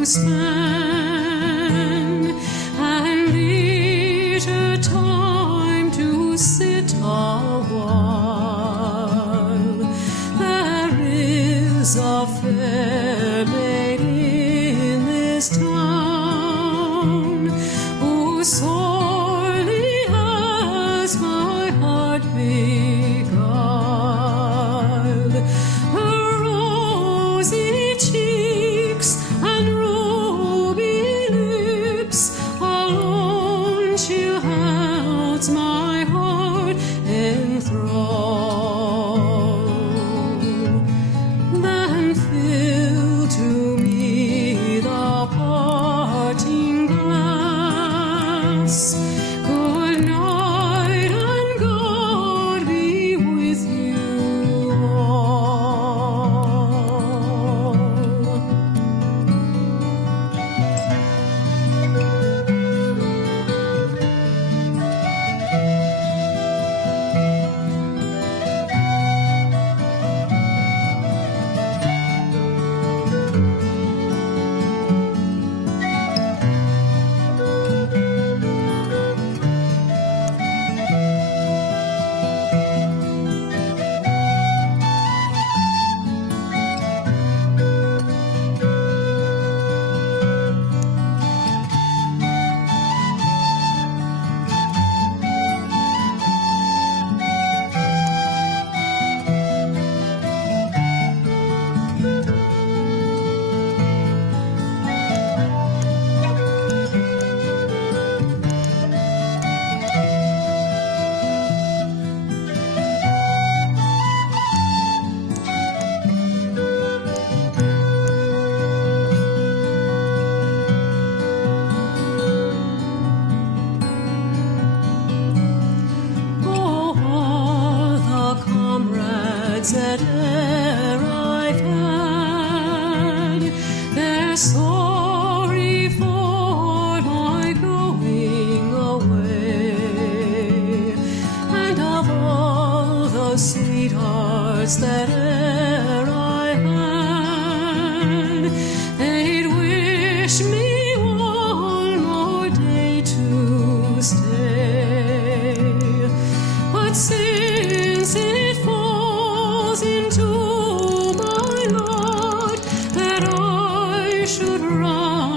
to spend, and leisure time to sit a while. There is a fair lady in this town who sorely has my heart beguiled. Her rosy cheeks and ruby lips alone she holds my heart in thrall. Then fill to me the parting glass. Good night, and God be with you all. That e'er I've had, they're sorry for my going away, and of all the sweethearts that e'er I had, they'd wish me one more day to stay. But since it falls into my lot that I should run